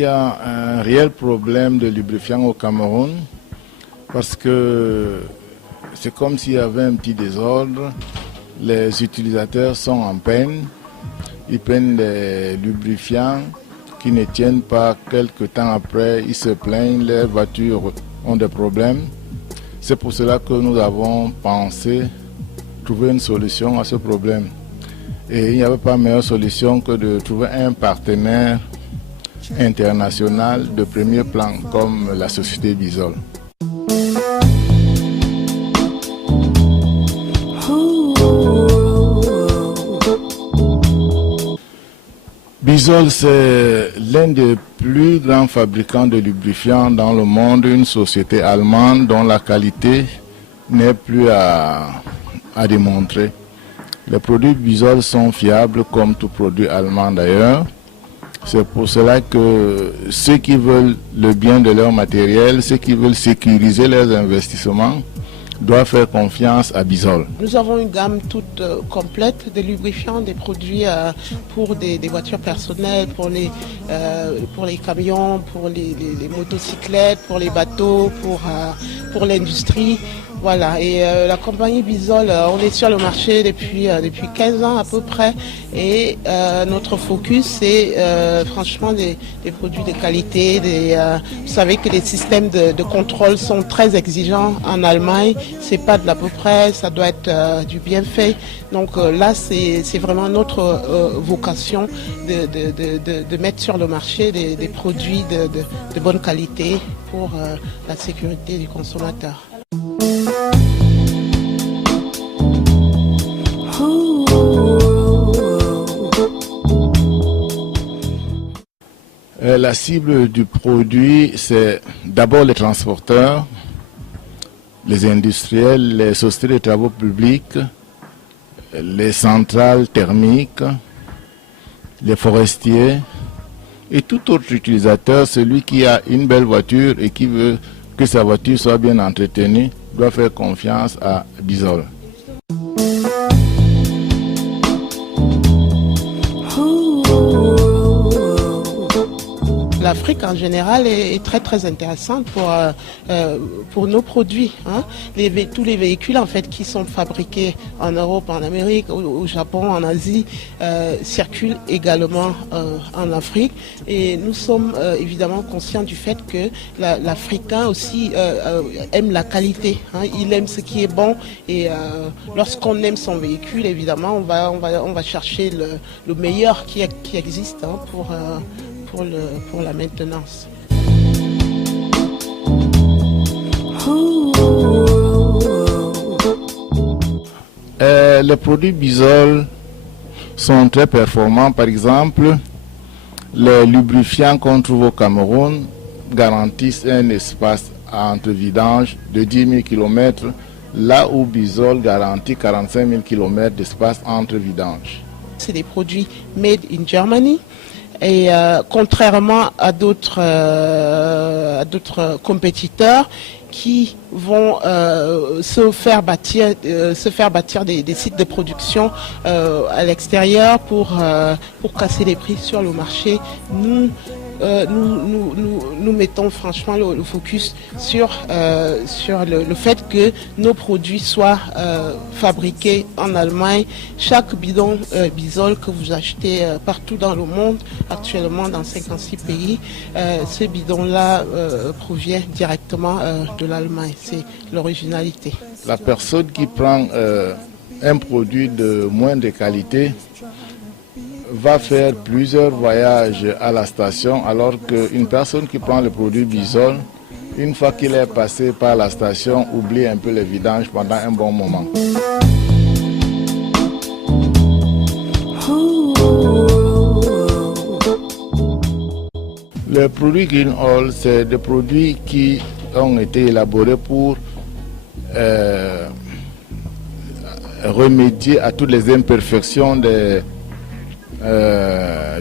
y a un réel problème de lubrifiant au Cameroun parce que c'est comme s'il y avait un petit désordre. Les utilisateurs sont en peine. Ils prennent des lubrifiants qui ne tiennent pas. Quelque temps après, ils se plaignent, leurs voitures ont des problèmes. C'est pour cela que nous avons pensé trouver une solution à ce problème. Et il n'y avait pas meilleure solution que de trouver un partenaire international de premier plan comme la société Bisol. Bisol, c'est l'un des plus grands fabricants de lubrifiants dans le monde, une société allemande dont la qualité n'est plus à démontrer. Les produits Bisol sont fiables comme tout produit allemand d'ailleurs. C'est pour cela que ceux qui veulent le bien de leur matériel, ceux qui veulent sécuriser leurs investissements, doivent faire confiance à Bisol. Nous avons une gamme toute complète de lubrifiants, des produits pour des voitures personnelles, pour les camions, pour les motocyclettes, pour les bateaux, pour l'industrie. Voilà, et la compagnie Bisol, on est sur le marché depuis 15 ans à peu près, et notre focus c'est franchement des produits de qualité. Vous savez que les systèmes de contrôle sont très exigeants en Allemagne, c'est pas de l'à peu près, ça doit être du bien fait. Donc là c'est vraiment notre vocation de mettre sur le marché des produits de bonne qualité pour la sécurité du consommateur. La cible du produit, c'est d'abord les transporteurs, les industriels, les sociétés de travaux publics, les centrales thermiques, les forestiers et tout autre utilisateur, celui qui a une belle voiture et qui veut que sa voiture soit bien entretenue, doit faire confiance à Bisol. L'Afrique en général est très très intéressante pour nos produits. Hein. Tous les véhicules en fait qui sont fabriqués en Europe, en Amérique, au Japon, en Asie, circulent également en Afrique. Et nous sommes évidemment conscients du fait que l'Africain aussi aime la qualité. Hein. Il aime ce qui est bon et lorsqu'on aime son véhicule, évidemment, on va chercher le meilleur qui existe hein, pour la maintenance. Les produits Bisol sont très performants. Par exemple, les lubrifiants qu'on trouve au Cameroun garantissent un espace entre vidange de 10 000 km, là où Bisol garantit 45 000 km d'espace entre vidanges. C'est des produits made in Germany. Et contrairement à d'autres compétiteurs qui vont se faire bâtir des sites de production à l'extérieur pour casser les prix sur le marché, nous mettons franchement le focus sur le fait que nos produits soient fabriqués en Allemagne. Chaque bidon Bisol que vous achetez partout dans le monde, actuellement dans 56 pays, ce bidon-là provient directement de l'Allemagne. C'est l'originalité. La personne qui prend un produit de moindre qualité va faire plusieurs voyages à la station, alors qu'une personne qui prend le produit Bisol, une fois qu'il est passé par la station, oublie un peu les vidanges pendant un bon moment. Les produits Green Oil, c'est des produits qui ont été élaborés pour remédier à toutes les imperfections des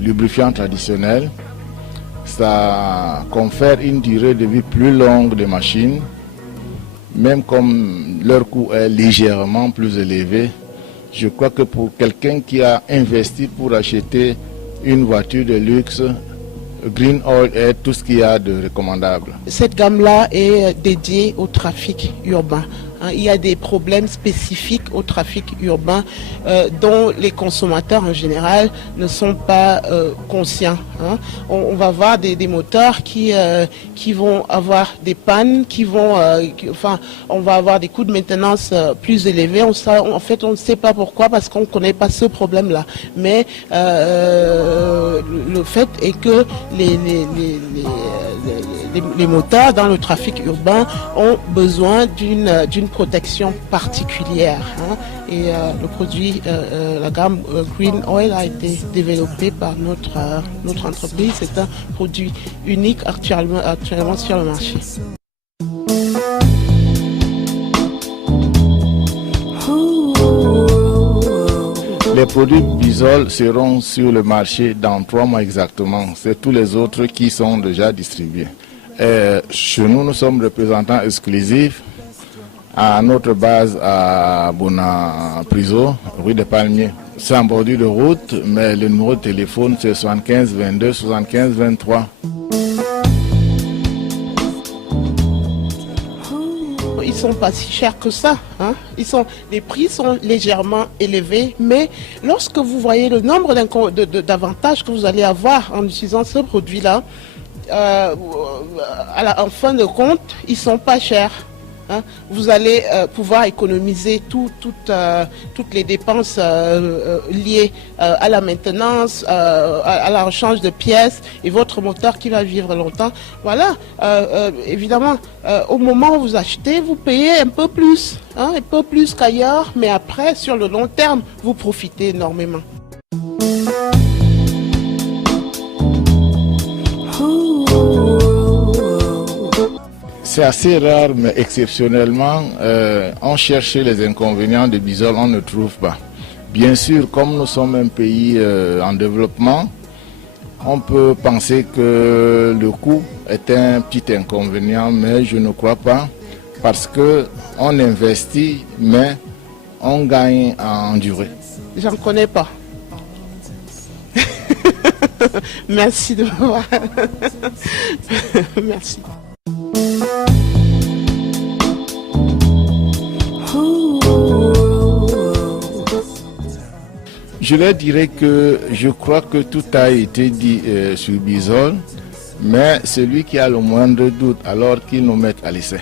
lubrifiants traditionnels. Ça confère une durée de vie plus longue des machines, même comme leur coût est légèrement plus élevé. Je crois que pour quelqu'un qui a investi pour acheter une voiture de luxe, Green Oil est tout ce qu'il y a de recommandable. Cette gamme-là est dédiée au trafic urbain. Il y a des problèmes spécifiques au trafic urbain dont les consommateurs en général ne sont pas conscients. On va voir des moteurs qui vont avoir des pannes, on va avoir des coûts de maintenance plus élevés. En fait, on ne sait pas pourquoi, parce qu'on ne connaît pas ce problème-là. Mais le fait est que les moteurs dans le trafic urbain ont besoin d'une protection particulière. Et le produit, la gamme Green Oil a été développé par notre entreprise. C'est un produit unique actuellement sur le marché. Les produits Bisol seront sur le marché dans 3 mois exactement. C'est tous les autres qui sont déjà distribués. Chez nous, nous sommes représentants exclusifs à notre base à Bonapriso, rue des Palmiers. C'est en bordure de route, mais le numéro de téléphone c'est 75 22 75 23. Ils sont pas si chers que ça. Les prix sont légèrement élevés, mais lorsque vous voyez le nombre d'avantages que vous allez avoir en utilisant ce produit-là, en fin de compte, ils sont pas chers. Vous allez pouvoir économiser toutes les dépenses liées à la maintenance, à la rechange de pièces et votre moteur qui va vivre longtemps. Voilà, évidemment, au moment où vous achetez, vous payez un peu plus qu'ailleurs, mais après, sur le long terme, vous profitez énormément. C'est assez rare, mais exceptionnellement, on cherche les inconvénients de Bisol, on ne trouve pas. Bien sûr, comme nous sommes un pays en développement, on peut penser que le coût est un petit inconvénient, mais je ne crois pas, parce qu'on investit, mais on gagne en durée. J'en connais pas. Merci de m'avoir. Merci. Je leur dirais que je crois que tout a été dit sur Bisol, mais celui qui a le moindre doute, alors qu'il nous mette à l'essai.